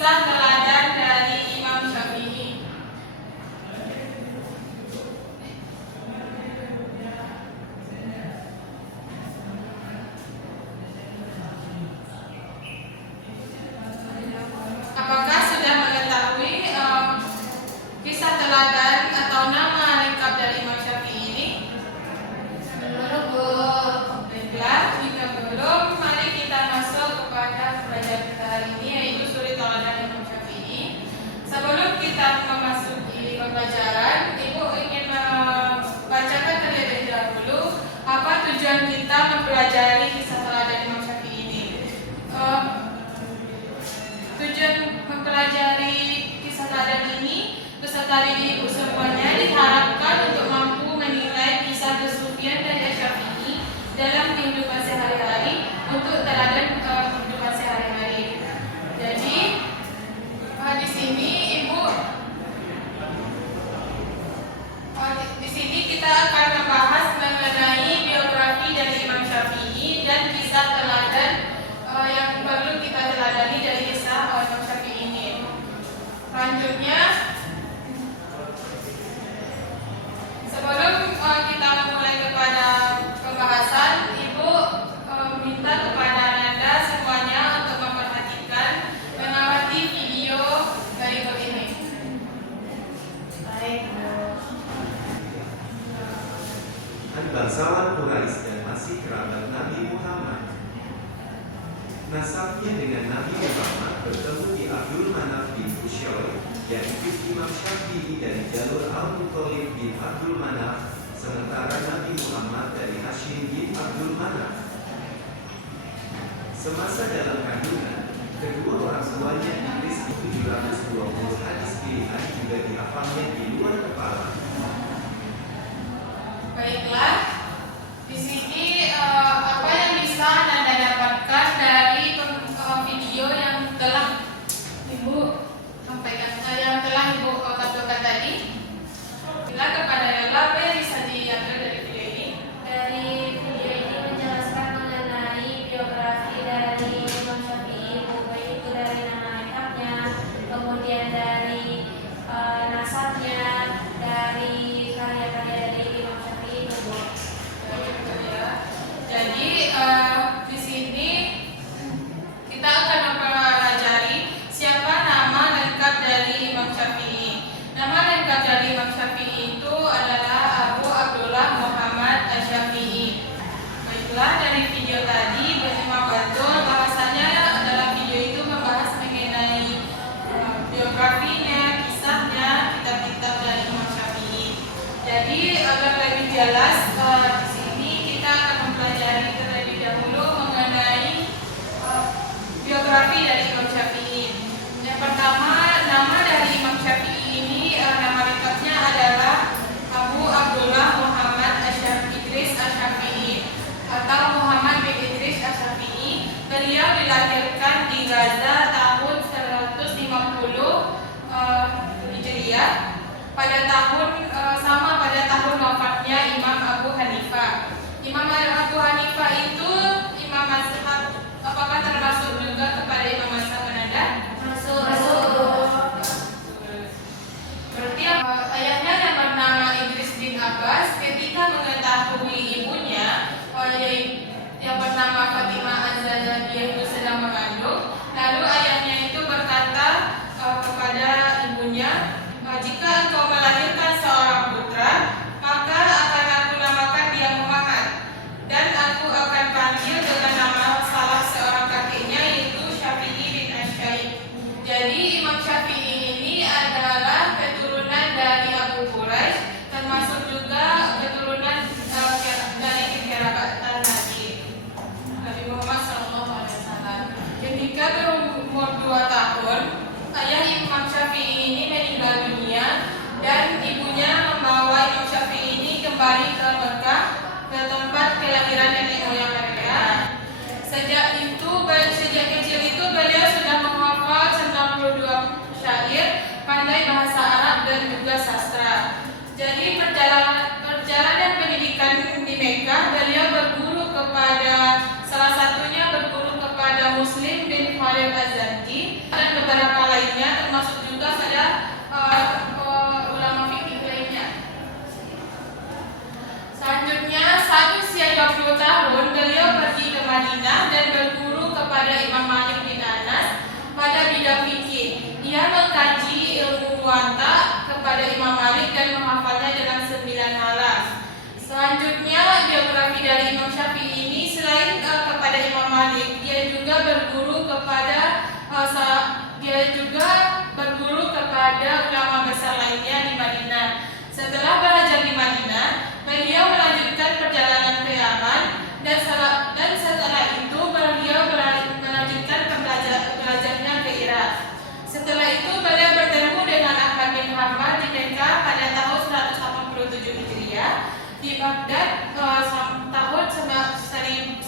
kisah teladan dari Imam Syafi'i. Apakah sudah mengetahui kisah teladan atau nama lengkap dari Imam Syafi'i ini? Baiklah, jika belum, mari kita masuk kepada pelajaran kita hari ini, yaitu suri teladan Imam Syafi'i. Sebelum kita memasuki pembelajaran, Ibu ingin membacakan terlebih dahulu apa tujuan kita mempelajari kisah teladan Imam Syafi'i ini. Tujuan mempelajari kisah teladan ini beserta Ibu semuanya diharapkan untuk mampu menilai kisah kesufian dari Syafi'i dalam kehidupan sehari-hari untuk teladan kehidupan sehari-hari. Jadi di sini Ibu di sini kita akan membahas mengenai biografi dari Imam Syafi'i dan kisah teladan yang perlu kita teladani dari kisah Imam Syafi'i ini. Selanjutnya, sebelum kita memulai kepada pembahasan, Ibu minta kepada Anda semuanya untuk memperhatikan mengamati video berikut ini. Baik. Bangsawan Quraisy dan masih kerabat Nabi Muhammad. Nasabnya dengan Nabi Muhammad bertemu di Abdul Manaf bin Ushayy, yaitu Imam Syafi'i dari jalur Al-Muttalib bin Abdul Manaf, sementara Nabi Muhammad dari Hashim bin Abdul Manaf. Semasa dalam kandungan, kedua orang tuanya ditulis di 720 hadis pilihan juga dihafalnya di luar kepala. Baiklah, di sini apa yang bisa Anda dapatkan dari video yang telah Ibu sampaikan, yang telah Ibu katakan tadi? Bila kepada Ella, apa yang bisa diambil dari video ini? Dari video ini menjelaskan mengenai biografi dari Imam Syafi'i, baik itu dari nama lengkapnya, kemudian dari nasabnya, dari karya-karya dari Imam Syafi'i itu. Jadi di sini kita akan mempelajari siapa nama lengkap dari Imam Syafi'i. Nama lengkap dari Imam Syafi'i itu adalah Abu Abdullah Muhammad Asy-Syafi'i. Baiklah, dari video tadi memang betul bahwasanya dalam video itu membahas mengenai biografinya, kisahnya, kitab-kitab dari Imam Syafi'i. Jadi agar lebih jelas di sini kita akan mempelajari terlebih dahulu mengenai biografi dari Imam Syafi'i. Yang pertama, nama dari Imam Syafi'i ini nama lengkapnya adalah Abu Abdullah Muhammad Idris Asy-Syafi'i atau Muhammad bin Idris Asy-Syafi'i. Beliau dilahirkan di Gaza tahun 150 Hijriah pada tahun wafatnya Imam Abu Hanifah. Imam Abu Hanifah itu imam mazhab, apakah termasuk juga kepada imam mazhab Anda? Masuk. Berarti ayahnya yang bernama Idris bin Abbas ketika mengetahui ibunya yang bernama Fatimah Az-Zahriyah itu sedang mengandung, lalu ayahnya itu berkata kepada ibunya, jika engkau melahirkan seorang putra, maka akan aku namakan dia Muhammad, dan aku akan panggil dengan nama salah seorang kakeknya, yaitu Syafi'i bin Asy-Syaikh. Jadi Imam Syafi'i ini adalah keturunan dari Abu Quraisy, termasuk juga keturunan dari kekerabatan Nabi Muhammad SAW. Ketika berumur 2 tahun, ayah Imam Syafi'i ini meninggal dunia dan ibunya membawa Imam Syafi'i ini kembali ke Mekah, ke tempat kelahiran nenek moyang mereka. Sejak kecil itu beliau sudah menghafal 92 syair, pandai bahasa Arab dan juga sastra. Jadi perjalanan pendidikan di Mekah, beliau berguru kepada salah satunya berguru kepada Muslim bin Khalid Az-Zanji dan beberapa lainnya. 20 tahun beliau pergi ke Madinah dan berguru kepada Imam Malik bin Anas pada bidang fikih. Ia mengkaji ilmu muwatta kepada Imam Malik dan menghafalnya dalam 9 malam. Selanjutnya biografi dari Imam Syafi'i ini selain kepada Imam Malik, dia juga berguru kepada ulama besar lainnya di Madinah. Setelah belajar di Madinah, beliau melanjutkan perjalanan ke Yaman dan setelah itu beliau melanjutkan belajarnya ke Irak. Setelah itu beliau bertemu dengan Ahmad bin Hanbal di Mekah pada tahun 187 Hijriah, di Baghdad tahun 165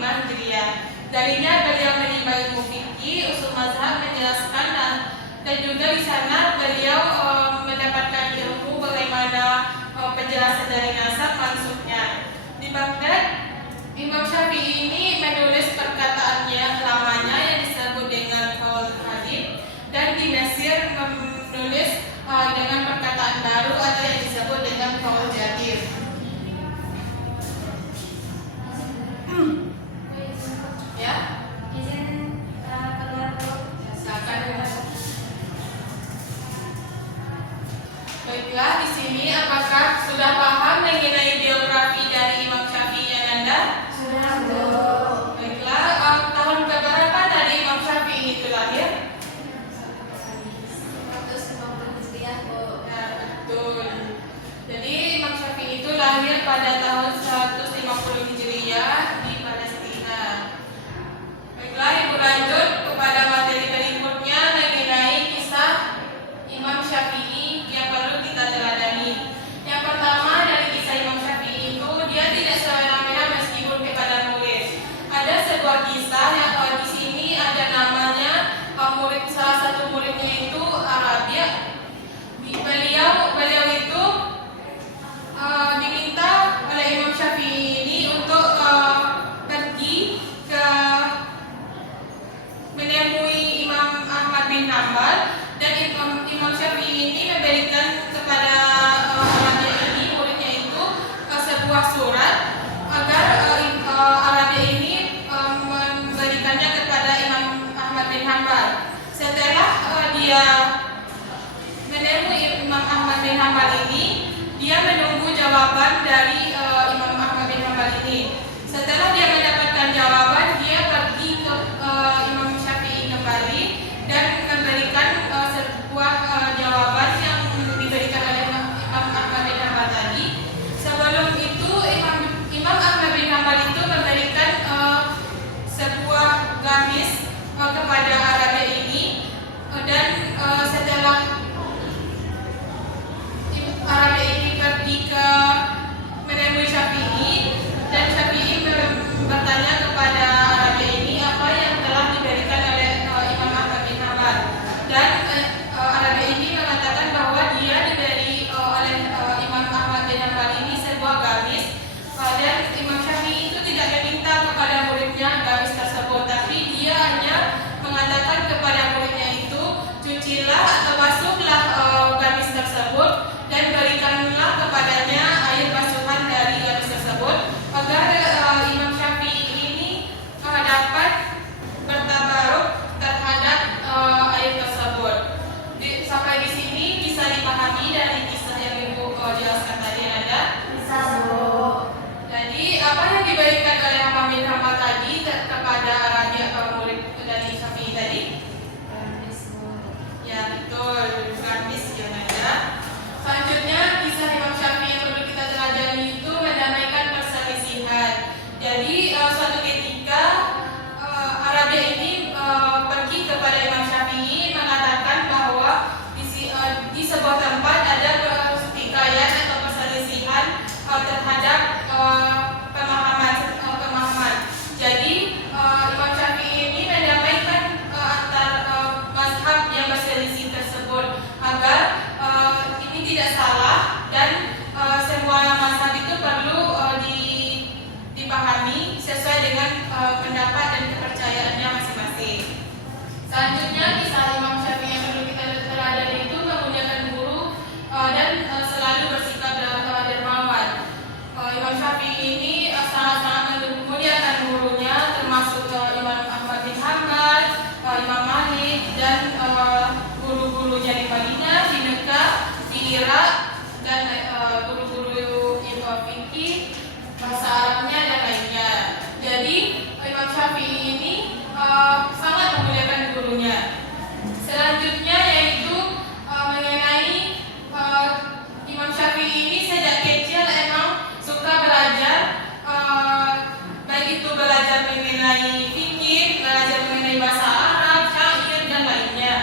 Hijriah. Darinya beliau menimba ilmu fikih, usul mazhab, menjelaskan dan juga di sana beliau mendapatkan ilmu bagaimana penjelasan dari nasab mansuknya. Di Baghdad, Imam Syafi'i ini menulis perkataannya lamanya yang disebut dengan qaul hadith, dan di Mesir menulis dengan perkataan baru atau yang disebut dengan qaul jadid. Ya, Izin keluar dulu. silakan. Baiklah, di sini apakah sudah paham mengenai biografi dari Imam Syafi'i Anda? Sudah, Bu. Baiklah, tahun berapa tadi Imam Syafi'i itu lahir? 150 Hijriah, Bu. Ya, betul. Jadi Imam Syafi'i itu lahir pada tahun 150 Hijriah di Palestina. Baiklah, Ibu lanjut kepada materi berikutnya mengenai kisah Imam Syafi'i yang perlu kita teladani. Yang pertama dari kisah Imam Syafi'i itu, dia tidak semena-mena meskipun kepada murid. Ada sebuah kisah yang di sini ada namanya salah satu muridnya itu Arabia. Beliau itu diminta oleh Imam Syafi'i ini untuk pergi ke menemui Imam Ahmad bin Hanbal, dan Imam Syafi'i ini memberikan kepada Arabia ini, muridnya itu, sebuah surat agar Arabia ini memberikannya kepada Imam Ahmad bin Hanbal. Setelah dia menemui Imam Ahmad bin Hanbal ini, dia menunggu jawaban dari Imam Ahmad bin Hanbal ini. Setelah dia mendapatkan jawaban, dia pergi ke Imam Syafi'i kembali dan memberikan sebuah jawaban yang diberikan oleh Imam Ahmad bin Hanbal tadi. Sebelum itu Imam Ahmad bin Hanbal itu memberikan sebuah gamis kepada Arabia ini, dan setelah Arabia ini pergi ke menemui dan guru-gurunya di Madinah, di Mekah, di Irak, dan guru-guru fikih, bahasa Arabnya dan lainnya. Jadi Imam Syafi'i ini sangat memuliakan gurunya. Selanjutnya yaitu mengenai Imam Syafi'i ini sejak kecil emang suka belajar, baik itu belajar mengenai fikih, belajar mengenai bahasa Arab, syair dan lainnya.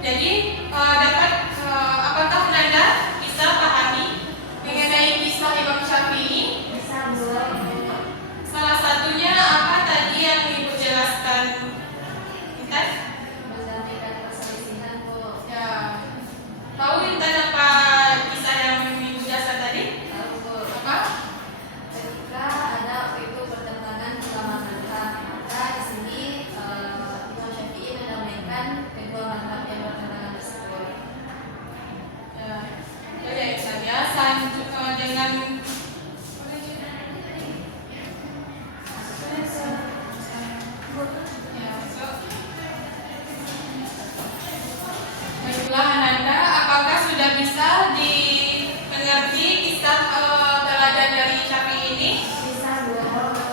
Jadi apakah Nanda bisa pahami mengenai kisah Imam Syafi'i? Bisa Bu. Salah satunya apa tadi yang Ibu jelaskan? Intan? Menyampaikan perselisihan Bu. Ya. Tahu Intan apa kisah yang Ibu jelaskan tadi? Tahu Bu. Apa? Ketika ada waktu itu pertentangan ulama mazhab, maka di sini Imam Syafi'i mendamaikan kedua mazhab yang bertentangan tersebut. Ya. Jadi Intan ya, dengan baiklah Ananda, apakah sudah bisa dimengerti kisah teladan dari Syafi'i ini? Bisa Bu.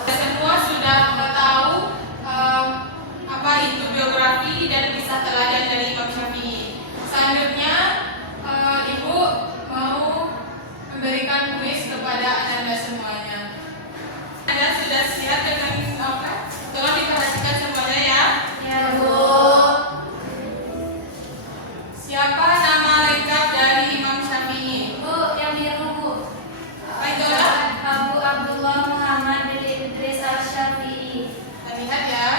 Semua sudah tahu apa itu biografi dan kisah teladan dari Imam Syafi'i. Selanjutnya Ibu mau memberikan kuis kepada Ananda semuanya. Anda sudah siap dengan apa? Tolong diperhatikan semuanya ya. Ya Bu. Siapa nama lengkap dari Imam Syafi'i? Bu, yang biru Bu. Baiklah, Abu Abdullah Muhammad bin Idris Asy-Syafi'i. kita lihat ya.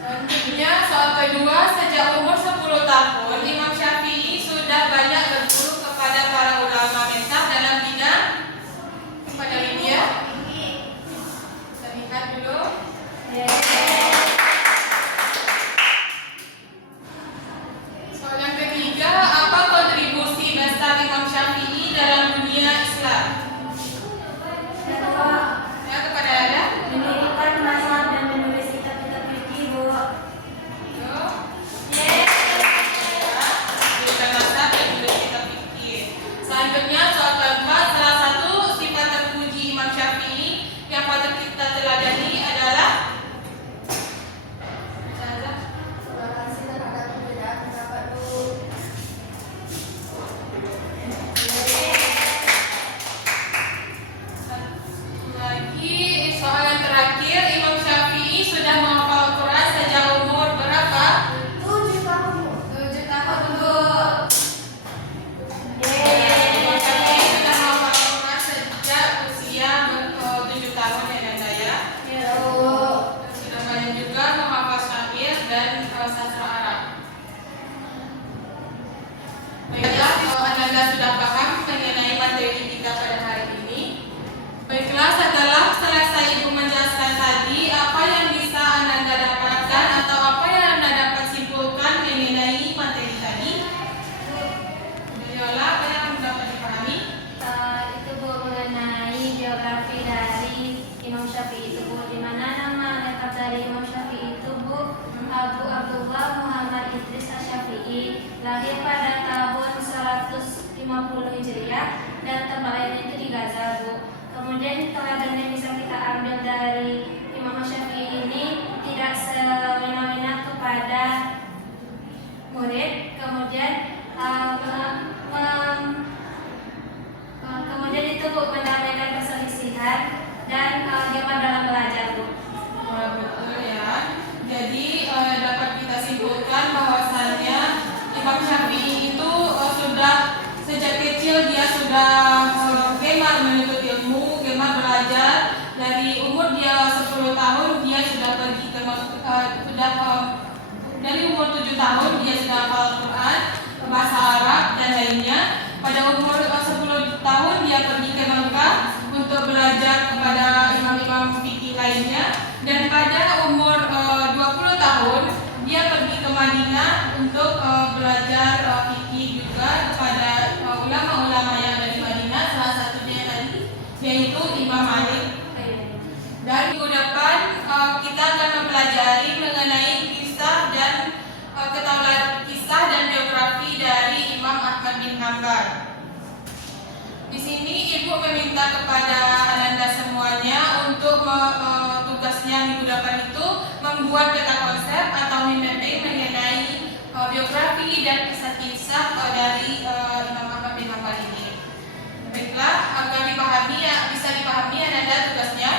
Selanjutnya soal kedua, sejak umur 10 tahun Imam Syafi'i sudah banyak berguru kepada para ulama mazhab dalam bidang pada Lydia. Kita lihat dulu. Soal yang ketiga, apa kontribusi besar Imam Syafi'i dalam dunia Islam? Ya, kepada Anda. Mendirikan mazhab dan menulis kitab-kitab fikih Bu. Yuk. Bukan mazhab dan menulis kitab fikih. Selanjutnya soal keempat, salah satu sifat terpuji Imam Syafi'i yang patut kita teladani adalah Toleransi terhadap perbedaan pendapat Bu. lagi soal yang terakhir, Imam Syafi'i sudah menghafal Al-Quran sejak umur berapa? 7 tahun Bu. 7 tahun Bu. Imam Syafi'i sudah menghafal Al-Quran sejak usia 7 tahun ya Nanda ya. Ya Bu. Sudah banyak juga menghafal syair dan sastra Arab. Baiklah, kalau Anda sudah paham mengenai materi kita pada hari ini. Baiklah, setelah selesai Ibu menjelaskan tadi, apa yang bisa Anda dapatkan atau apa yang Anda dapat simpulkan mengenai materi tadi? Yola, apa yang dapat dipahami? Itu Bu mengenai biografi dari Imam Syafi'i itu Bu, di mana nama lengkap dari Imam Syafi'i itu Bu Abu Abdullah Muhammad Idris Asy-Syafi'i, lahir pada tahun 150 Hijriah dan tempat lahirnya itu di Gaza Bu. Kemudian teladan yang bisa kita ambil dari Imam Syafi'i ini tidak semena-mena kepada murid, kemudian kemudian itu Bu mendamaikan perselisihan dan gemar dalam belajar Bu. Wah, betul ya. Jadi dapat kita simpulkan bahwasannya Imam Syafi'i itu sudah sejak kecil dia sudah gemar menuntut ilmu, gemar belajar. Dari umur dia 10 tahun dia sudah pergi ke dari umur 7 tahun dia sudah hafal Al-Quran, bahasa Arab dan lainnya. Pada umur 10 tahun dia pergi ke Mekah untuk belajar kepada imam-imam fikih lainnya, dan pada umur 20 tahun dia pergi ke Madinah untuk belajar fikih juga kepada ulama-ulama yang ada di Madinah, salah satunya tadi yaitu Imam Malik. meminta kepada Ananda semuanya untuk tugasnya minggu depan itu membuat peta konsep atau mapping mengenai biografi dan kisah-kisah dari Imam Ahmad bin Hanbal ini. Baiklah, agar bisa dipahami Ananda tugasnya.